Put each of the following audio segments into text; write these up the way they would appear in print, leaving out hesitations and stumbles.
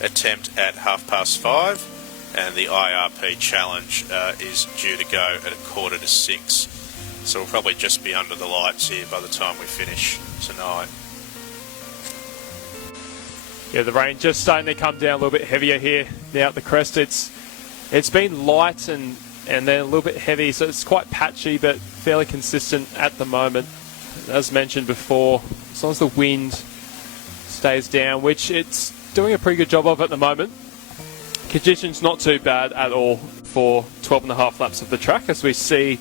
attempt at 5:30, and the IRP challenge is due to go at 5:45. So we'll probably just be under the lights here by the time we finish tonight. Yeah, the rain just starting to come down a little bit heavier here now at the Crest. It's been light and then a little bit heavy, so it's quite patchy but fairly consistent at the moment. As mentioned before, as long as the wind stays down, which it's doing a pretty good job of at the moment, conditions not too bad at all for 12.5 laps of the track. As we see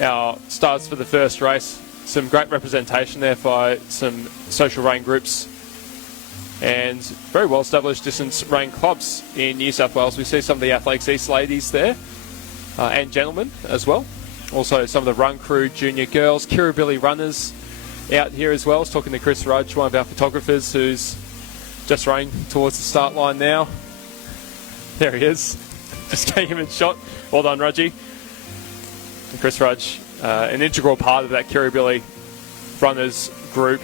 our starts for the first race, some great representation there by some social rain groups and very well established distance rain clubs in New South Wales. We see some of the Athletics East ladies there and gentlemen as well. Also some of the Run Crew junior girls, Kirribilli runners out here as well. I was talking to Chris Rudge, one of our photographers, who's just running towards the start line now. There he is. Just getting him in shot. Well done, Rudgy. And Chris Rudge, an integral part of that Kirribilli runners group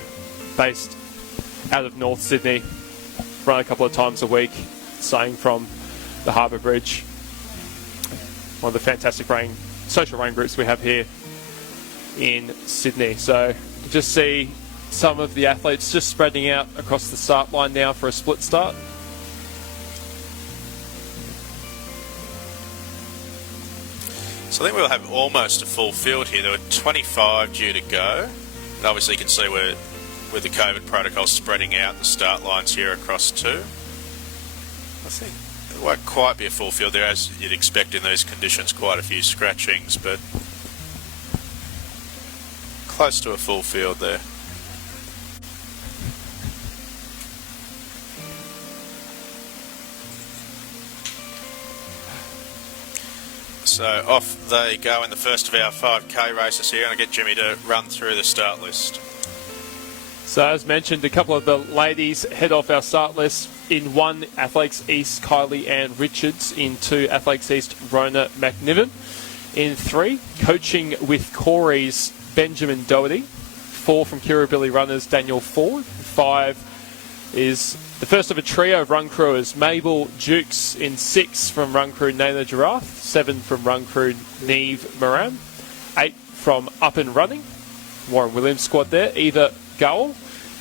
based out of North Sydney. Run a couple of times a week, staying from the Harbour Bridge. One of the fantastic social rain groups we have here in Sydney. So you just see some of the athletes just spreading out across the start line now for a split start. So I think we'll have almost a full field here. There were 25 due to go. And obviously you can see we're with the COVID protocol spreading out the start lines here across two. I think it won't quite be a full field there, as you'd expect in these conditions, quite a few scratchings, but close to a full field there. So off they go in the first of our 5K races here, and I get Jimmy to run through the start list. So as mentioned, a couple of the ladies head off our start list. In 1, Athletics East, Kylie Ann Richards. In 2, Athletics East, Rona McNiven. In 3, Coaching with Corey's Benjamin Doherty. 4 from Kirribilli Runners, Daniel Ford. 5 is the first of a trio of run crewers, Mabel Dukes. In 6 from run crew, Nana Giraffe. 7 from run crew, Neve Moran. 8 from Up and Running, Warren Williams squad there. Eva Gowell.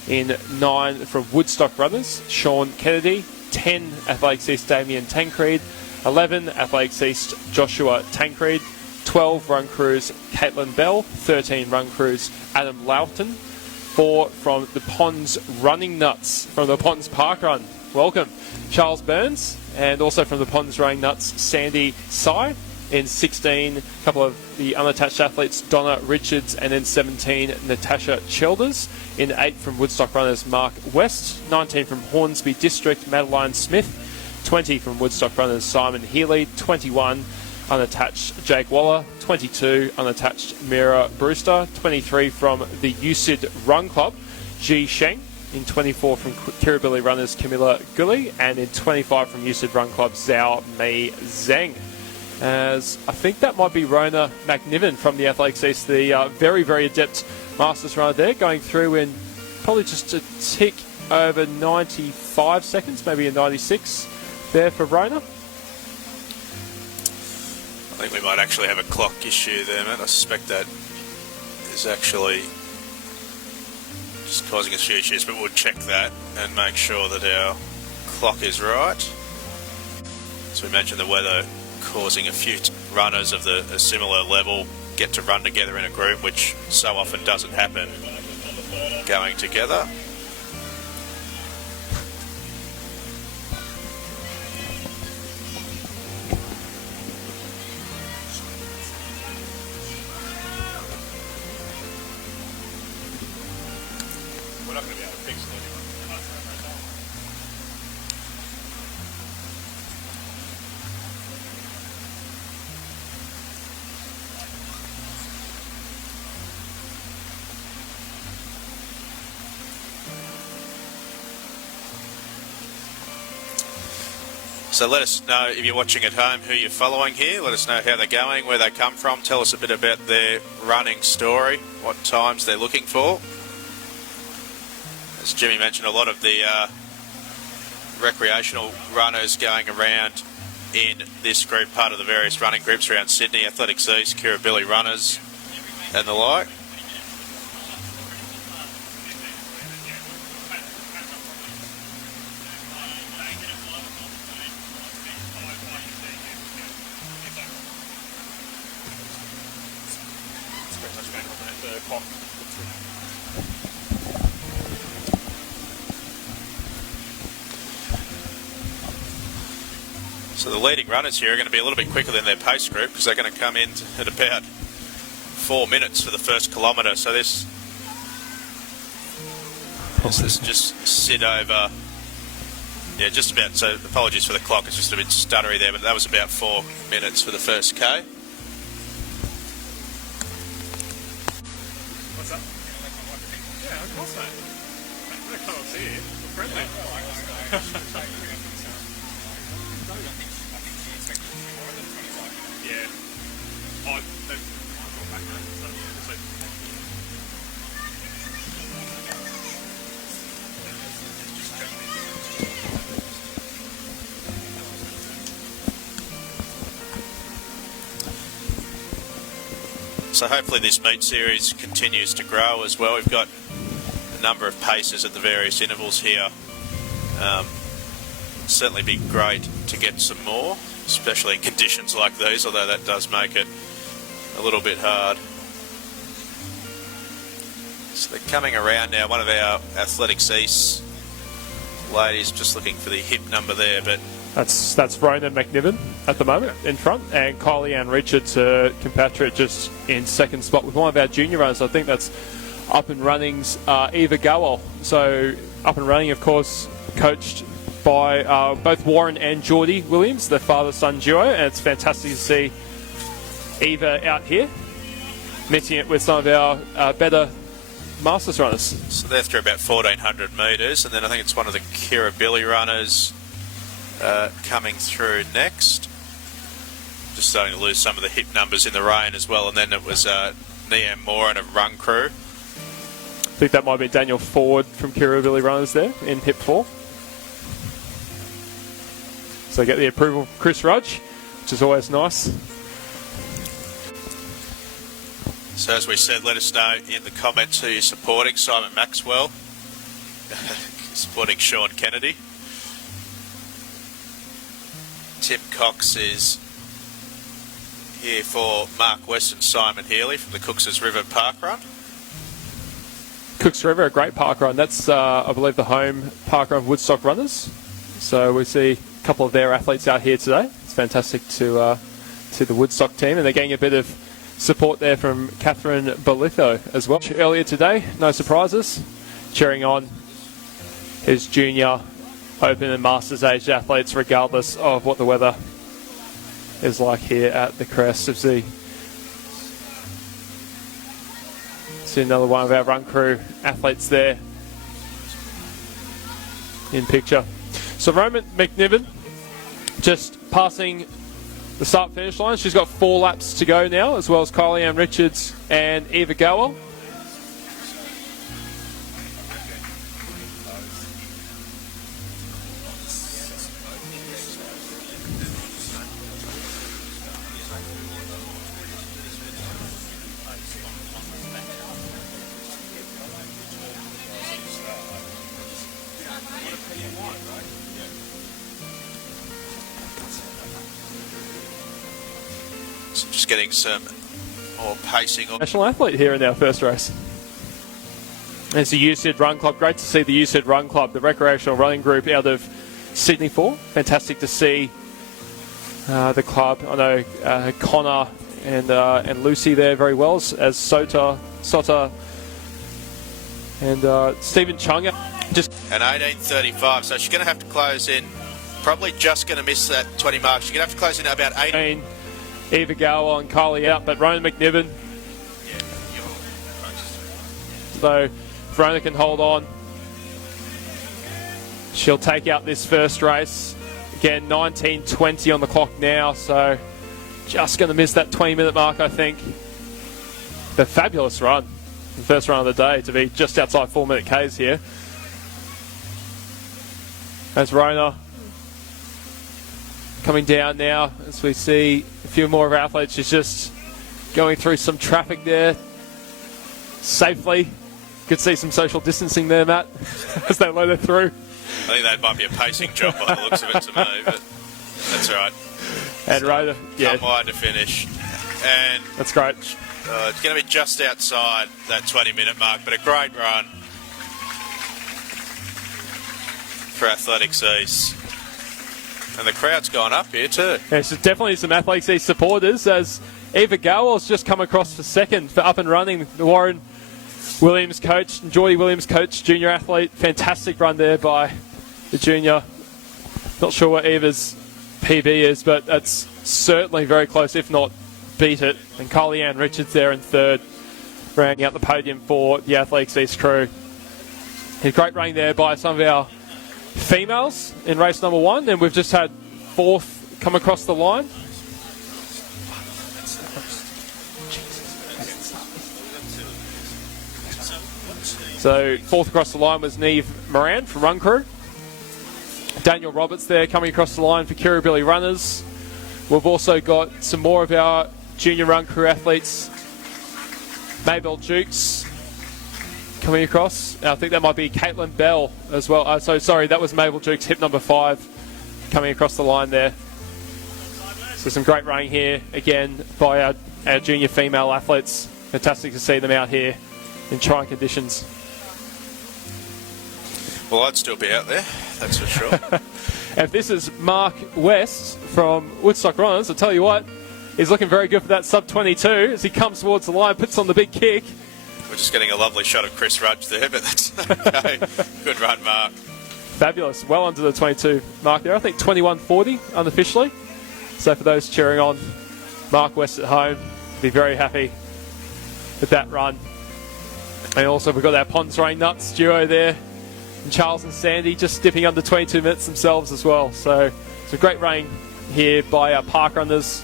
In 9 from Woodstock Runners, Sean Kennedy. 10, Athletics East, Damien Tancreed. 11, Athletics East, Joshua Tancreed. 12, Run Crews, Caitlin Bell. 13, Run Crews, Adam Loughton. 4 from the Ponds Running Nuts, from the Ponds Park Run. Welcome, Charles Burns. And also from the Ponds Running Nuts, Sandy Sy. In 16, a couple of the unattached athletes, Donna Richards, and then 17, Natasha Childers. In 8 from Woodstock Runners, Mark West. 19 from Hornsby District, Madeline Smith. 20 from Woodstock Runners, Simon Healy. 21, unattached, Jake Waller. 22, unattached, Mira Brewster. 23 from the USYD RunClub, Ji Sheng. In 24 from Kirribilli Runners, Camilla Gully. And in 25 from USYD RunClub, Zhao Mei Zheng. As I think that might be Rona McNiven from the Athletics East, the very, very adept Masters runner there, going through in probably just a tick over 95 seconds, maybe a 96 there for Rona. I think we might actually have a clock issue there, Matt. I suspect that is actually just causing us a few issues, but we'll check that and make sure that our clock is right. So we mentioned the weather causing a few runners of a similar level get to run together in a group, which so often doesn't happen going together. We're not going to be able to fix it. So let us know, if you're watching at home, who you're following here. Let us know how they're going, where they come from. Tell us a bit about their running story, what times they're looking for. As Jimmy mentioned, a lot of the recreational runners going around in this group, part of the various running groups around Sydney, Athletics East, Kirribilli runners and the like. So the leading runners here are going to be a little bit quicker than their pace group because they're going to come in at about 4 minutes for the first kilometre. So this is just sit over, yeah, just about, so apologies for the clock, it's just a bit stuttery there, but that was about 4 minutes for the first K. What's up? Yeah, of course, mate. I'm going to come up to you. We're friendly. Yeah. Oh, so hopefully this meet series continues to grow as well. We've got a number of paces at the various intervals here. Certainly be great to get some more, especially in conditions like these, although that does make it a little bit hard. So they're coming around now. One of our Athletics East ladies, just looking for the hip number there, but that's Rona McNiven at the moment in front, and Kylie Ann Richards, her compatriot, just in second spot with one of our junior runners. I think that's Up and Running's Eva Gowell. So Up and Running, of course, coached by both Warren and Geordie Williams, the father-son duo, and it's fantastic to see Eva out here mixing it with some of our better Masters runners. So they're through about 1,400 metres, and then I think it's one of the Kirribilli runners coming through next. Just starting to lose some of the hip numbers in the rain as well, and then it was Niam Moore and a run crew. I think that might be Daniel Ford from Kirribilli runners there in hip 4. So get the approval from Chris Rudge, which is always nice. So as we said, let us know in the comments who you're supporting. Simon Maxwell supporting Sean Kennedy. Tim Cox is here for Mark West and Simon Healy from the Cooks's River Park Run. Cooks River, a great park run. That's, I believe, the home park run of Woodstock runners. So we see a couple of their athletes out here today. It's fantastic to the Woodstock team, and they're getting a bit of support there from Catherine Bolitho as well. Earlier today, no surprises, cheering on his junior, open and masters age athletes regardless of what the weather is like here at the Crest. See another one of our run crew athletes there in picture. So Roman McNiven just passing the start finish line. She's got 4 laps to go now, as well as Kylie Ann Richards and Eva Gowell. Just getting some more pacing. National athlete here in our first race. There's the USYD RunClub. Great to see the USYD RunClub, the recreational running group out of Sydney 4. Fantastic to see the club. I know Connor and Lucy there very well, as Sota and Stephen Chunga. Just An 18:35, so she's going to have to close in. Probably just going to miss that 20 mark. She's going to have to close in at about 18. Eva Gowell and Kylie out, but Ronan McNiven. So Verona can hold on. She'll take out this first race. Again, 19:20 on the clock now, so just going to miss that 20-minute mark, I think. The fabulous run. The first run of the day to be just outside 4-minute Ks here. As Rona coming down now, as we see a few more of our athletes. She's just going through some traffic there safely. Could see some social distancing there, Matt, as they load it through. I think that might be a pacing job by the looks of it to me, but that's all right. And Rona, yeah. Come wide to finish. And that's great. It's going to be just outside that 20-minute mark, but a great run for Athletics East. And the crowd's gone up here too. Yeah, so definitely some Athletics East supporters, as Eva Gowell's just come across for second for Up and Running. The Warren Williams coach, Geordie Williams coach, junior athlete. Fantastic run there by the junior. Not sure what Eva's PB is, but that's certainly very close, if not beat it. And Carly Ann Richards there in third, rounding out the podium for the Athletics East crew. A great running there by some of our females in race number 1, and we've just had fourth come across the line. So fourth across the line was Neve Moran from Run Crew. Daniel Roberts there coming across the line for Kirribilli Runners. We've also got some more of our junior Run Crew athletes. Mabel Dukes coming across. I think that might be Caitlin Bell as well. That was Mabel Dukes, hip number 5, coming across the line there. So some great running here again by our junior female athletes. Fantastic to see them out here in trying conditions. Well, I'd still be out there, that's for sure. And if this is Mark West from Woodstock Runners, I'll tell you what, he's looking very good for that sub-22 as he comes towards the line, puts on the big kick. We're just getting a lovely shot of Chris Rudge there, but that's okay. Good run, Mark. Fabulous. Well under the 22 mark there. I think 21:40 unofficially. So for those cheering on Mark West at home, be very happy with that run. And also we've got our Ponds Rain Nuts duo there. And Charles and Sandy just dipping under 22 minutes themselves as well. So it's a great running here by our park runners.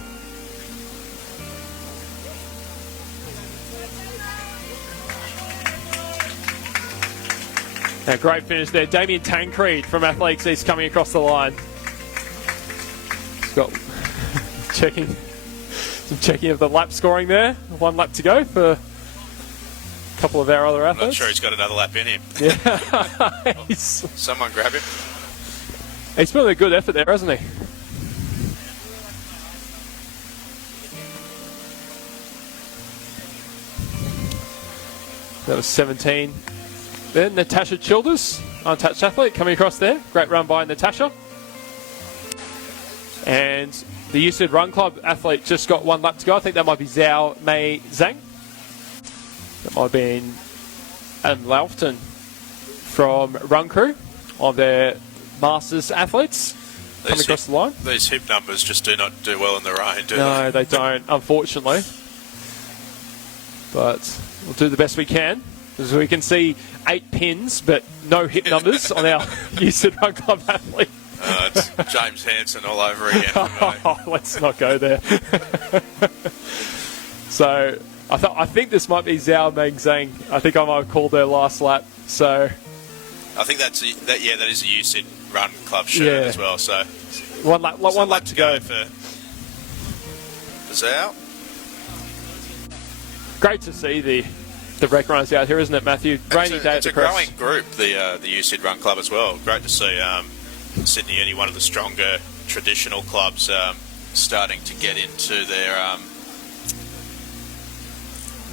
A great finish there. Damien Tancreed from Athletics East coming across the line. He's got some checking of the lap scoring there. 1 lap to go for a couple of our other athletes. I'm not sure he's got another lap in him. Yeah. Someone grab him. He's put in a good effort there, hasn't he? That was 17. Then Natasha Childers, untouched athlete, coming across there. Great run by Natasha. And the USYD RunClub athlete just got 1 lap to go. I think that might be Zhao Mei Zhang. That might have been Adam Laufton from Run Crew, of their Masters athletes, coming across the line. These hip numbers just do not do well in the rain, do they? No, they don't, unfortunately. But we'll do the best we can. As we can see 8 pins, but no hip numbers on our USYD RunClub athlete. It's James Hansen all over again. Oh, let's not go there. So I think this might be Zhao Meng Zhang. I think I might have called their last lap. So I think that is a USYD RunClub shirt as well. So one lap to go for Zhao. Great to see the rec runners out here, isn't it, Matthew? Rainy day at the Crest. It's a growing group, the USYD RunClub as well. Great to see Sydney Uni, one of the stronger traditional clubs, starting to get into their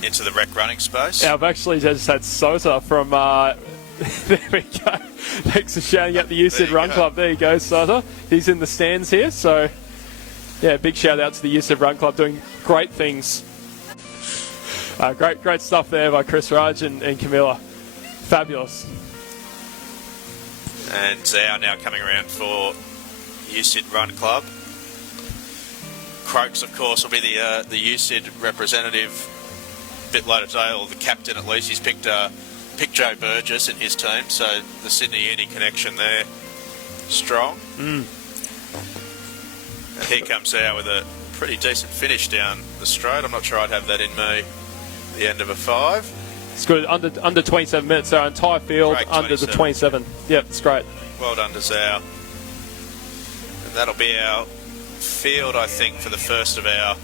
into the rec running space. Yeah, I've actually just had Sota from there we go. Thanks for shouting out the USYD RunClub. There you go, Sota. He's in the stands here, so yeah, big shout out to the USYD RunClub, doing great things. Great stuff there by Chris Raj and Camilla. Fabulous. And Zhao now coming around for USYD RunClub. Croaks, of course, will be the USYD representative a bit later today, or the captain at least. He's picked Joe Burgess in his team, so the Sydney Uni connection there, strong. And here comes Zhao with a pretty decent finish down the straight. I'm not sure I'd have that in me. The end of a 5. It's good. Under 27 minutes. So our entire field Great, under the 27. 27. Yep, it's great. Well done to Zhao. And that'll be our field, I think, for the first of our